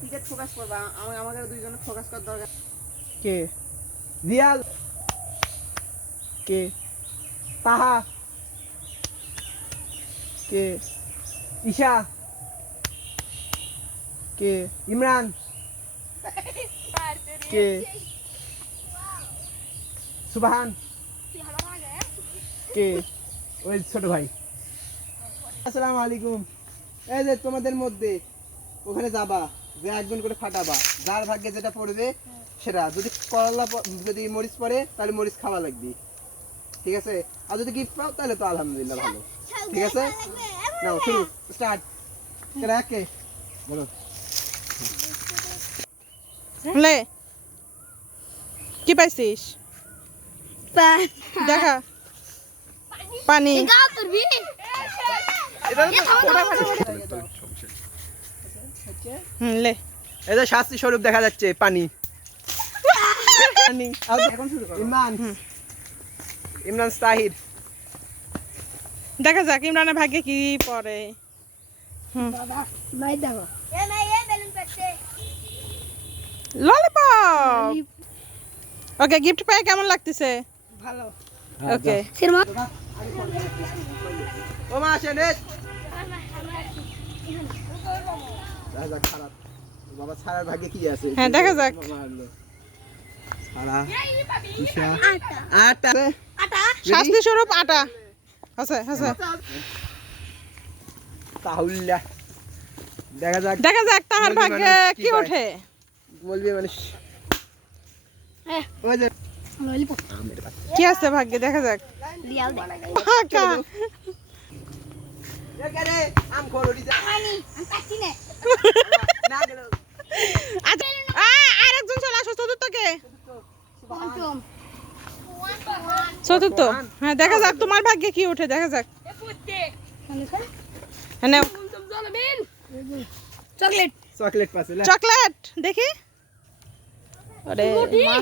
Cricket focus করবা, আমাকে দুইজনে ফোকাস করার দরকার। কে রিয়াল, কে তাহা, কে ঈশা, কে ইমরান, কে সুবহান, কে ওই ছোট ভাই। আসসালামু আলাইকুম। এই যে তোমাদের মধ্যে ওখানে যাবা, যে একজন করে ফাটাবা, যার ভাগ্যে যেটা পড়বে সেটা। যদি করলা যদি মরিচ পড়ে তাহলে মরিচ খাওয়া লাগবে, ঠিক আছে? আর যদি গিফট পাও তাহলে তো আলহামদুলিল্লাহ ভালো, ঠিক আছে? নাও শুরু, স্টার্ট। কেরা কে বলো লে কি পাইছিস? দেখা পানি। লে এই যে শাস্তি স্বরূপ দেখা যাচ্ছে পানি। এখন শুরু করো। ইমরান, ইমরান তাহির। দেখা যাক ইমরানের ভাগ্যে কি পড়ে। ললিপপ। ওকে, গিফট পেয়ে কেমন লাগতেছে? ভালো। ওকে ও মা আসেন রে। দেখা যাক খারাপ বাবা ছাড়ার ভাগ্যে কি আছে। হ্যাঁ, দেখা যাক। ছাড়া ঈশা আটা শাস্তি স্বরূপ আটা আছে আছে। তাহুল্লা দেখা যাক, দেখা যাক তাহার বলবি ভাগ্যে মানুষ কি কি পায়? ওঠে। বলবি মানুষ ওই যে কি আছে ভাগ্যে, দেখা যাক। আকা। এখানে আম খোরড়ি যা না গেল। আচ্ছা, আরেকজন চলে আসো। চতুর্থ কে? চতুর্থ। হ্যাঁ, দেখা যাক তোমার ভাগ্যে কি ওঠে, দেখা যাক। হ্যাঁ, নাও। চকলেট। চকলেট পাছে না চকলেট দেখি। আরে মা।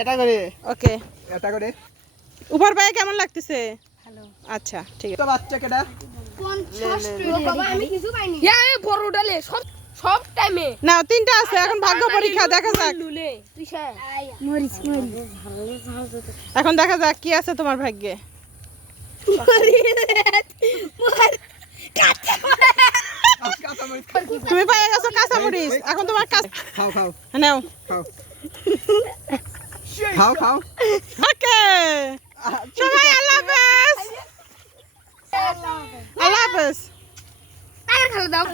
এটা করে, ওকে, এটা করে। উপর পায়ে কেমন লাগতেছে? ভালো। আচ্ছা, ঠিক আছে। তো বাচ্চা কেডা বাবা আমি কিছু পাইনি। হ্যাঁ এই বড় ডালে সব টাইমে নাও, তিনটা আছে এখন ভাগ্য পরীক্ষা, দেখা যাক। লুলে তুই মরিচ এখন দেখা যাক কি আছে তোমার ভাগ্যে। তুমি পেয়ে গেছো কাঁচামরিচ, এখন তোমার কাছে। খাও খাও নাও। খাও খাও খাও। ওকে, সবাই আল্লাহ হাফেজ। আল্লাহ হাফেজ। টায়ার খেলা দাও